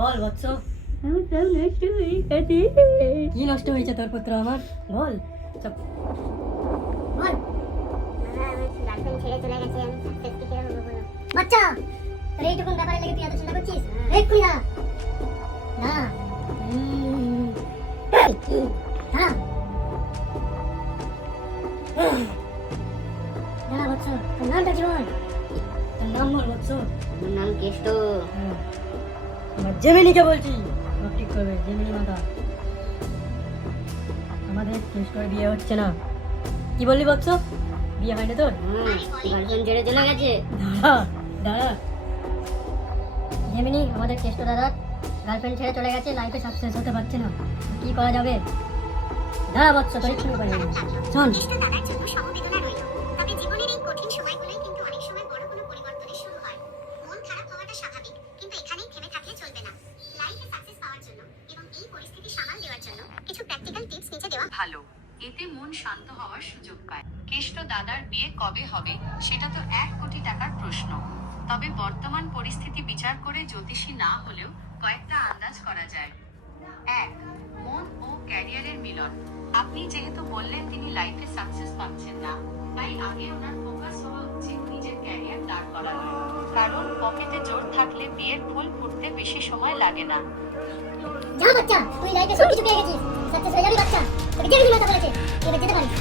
বল বৎস, আমার সব নষ্ট হয়ে গেছে। কি নষ্ট হয়েছে তোর পুত্র আমার? বল চপ। বল। গার্লফ্রেন্ড ছেড়ে চলে গেছে, আমি সাকসেস কি করে হবো বলো? বাচ্চা, তোর এইটুকুন ব্যাপারে লেগে তুই এত চিন্তা করছিস? এক্ষুনি না না হ্যাঁ না বৎস, তোর নামটা কি বল? তোর নাম বল বৎস। আমার নাম কেষ্ট। আমার জেমিনিকে বলছি, সব ঠিক করবে জেমিনি মাতা। আমাদের কেষ্টর বিয়ে হচ্ছে না। কি বললি বৎস? বিয়ে হয়নি তোর? গার্লফ্রেন্ড ছেড়ে চলে গেছে। দাঁড়া দাঁড়া, জেমিনি আমাদের কেষ্ট দাদার গার্লফ্রেন্ড ছেড়ে চলে গেছে, লাইফে সাকসেস হতে পারছে না, কি করা যাবে? দাঁড়া বৎস, তোর শুরু করে শোন। কেষ্ট দাদার জন্য সমবেদনা রইল। তবে জীবনের এই কঠিন সময়গুলোই কিন্তু অনেক সময় বড় কোনো পরিবর্তনের শুরু হয়। মন খারাপ হওয়াটা স্বাভাবিক, কিন্তু এখানেই থেমে থাকলে চলবে না। লাইফে সাকসেস পাওয়ার জন্য এবং এই পরিস্থিতি সামাল দেওয়ার জন্য কিছু প্র্যাকটিক্যাল টিপস নিচে দেওয়া ভালো, এতে মন শান্ত হওয়ার সুযোগ পায়। কেষ্ট দাদার বিয়ে কবে হবে সেটা তো 1 কোটি টাকার প্রশ্ন। তবে বর্তমান পরিস্থিতি বিচার করে জ্যোতিষী না হলেও কয়েকটা আন্দাজ করা যায়। 1. মন ও ক্যারিয়ারের মিলন। আপনি যেহেতু বললেন তিনি লাইফে সাকসেস পাচ্ছেন না, তাই আগে ওনার ফোকাস হওয়া উচিত নিজের ক্যারিয়ার দাঁড় করানো। কারণ পকেটে জোর থাকলে বিয়ের ফুল ফুটতে বেশি সময় লাগে না। যা বাচ্চা, তুই লাইফে সব কিছু পেয়ে গেছিস, সাকসেস হয়ে যাবি বাচ্চা। তোকে জেমিনি মাতা বলেছে, তুই এবার যেতে পারিস।